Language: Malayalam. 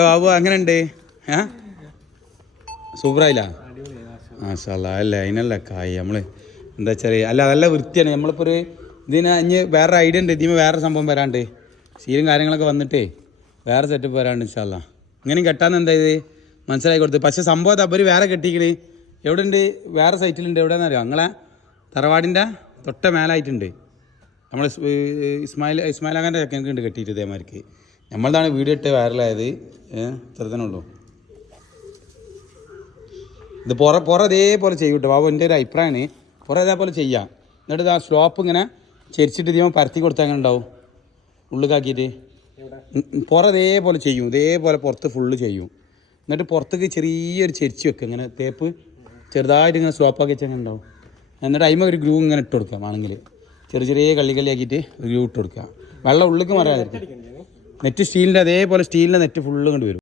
ബാബു അങ്ങനെ ഉണ്ട് സൂപ്പറായില്ല മാഷാല്ലാ അല്ലേ അതിനല്ല കായ് നമ്മള് എന്താ വെച്ചാൽ അല്ല നല്ല വൃത്തിയാണ് നമ്മളിപ്പോൾ ഒരു ഇതിന് അഞ്ഞ് വേറെ ഐഡിയ ഉണ്ട് ഇതിന് വേറെ സംഭവം വരാണ്ട് സീലും കാര്യങ്ങളൊക്കെ വന്നിട്ടേ വേറെ സെറ്റപ്പ് വരാണ്ട് ഇൻഷാല്ലാ ഇങ്ങനെയും കെട്ടാന്ന് എന്താ ഇത് മനസ്സിലാക്കി കൊടുത്ത് പക്ഷേ സംഭവം അവർ വേറെ കെട്ടിക്കണ് എവിടെ ഉണ്ട് വേറെ സൈറ്റിലുണ്ട് എവിടെയാണെന്ന് അറിയാം ഞങ്ങളെ തറവാടിൻ്റെ തൊട്ട മേലായിട്ടുണ്ട് നമ്മൾ ഇസ്മായിലാഖാൻ്റെ ചെക്കനക്ക് ഉണ്ട് കെട്ടിയിട്ട് ഇതേമാർക്ക് നമ്മളതാണ് വീഡിയോ ഇട്ട് വൈറലായത് ചെറുതനുള്ളൂ ഇത് പുറ ഇതേപോലെ ചെയ്യും കേട്ടോ ബാബു എൻ്റെ ഒരു അഭിപ്രായമാണ് പുറ ഇതേപോലെ ചെയ്യാം എന്നിട്ട് ആ സ്ലോപ്പ് ഇങ്ങനെ ചെരിച്ചിട്ട് ഇതിമ പരത്തി കൊടുത്താൽ അങ്ങനെ ഉണ്ടാവും ഉള്ളിലാക്കിയിട്ട് പുറ ഇതേപോലെ ചെയ്യും ഇതേപോലെ പുറത്ത് ഫുള്ള് ചെയ്യും എന്നിട്ട് പുറത്തേക്ക് ചെറിയൊരു ചെരിച്ച് വെക്കുക ഇങ്ങനെ തേപ്പ് ചെറുതായിട്ട് ഇങ്ങനെ സ്ലോപ്പാക്കി വെച്ചാൽ അങ്ങനെ ഉണ്ടാവും എന്നിട്ട് അതിമ ഒരു ഗ്രൂ ഇങ്ങനെ ഇട്ട് കൊടുക്കാം ആണെങ്കിൽ ചെറിയ കള്ളിയാക്കിയിട്ട് ഒരു ഗ്രൂ ഇട്ട് കൊടുക്കുക വെള്ളം ഉള്ളിലേക്ക് മറിയാതിരിക്കും നെറ്റ് സ്റ്റീലിൻ്റെ അതേപോലെ സ്റ്റീലിൻ്റെ നെറ്റ് ഫുള്ള് കൊണ്ട് വരും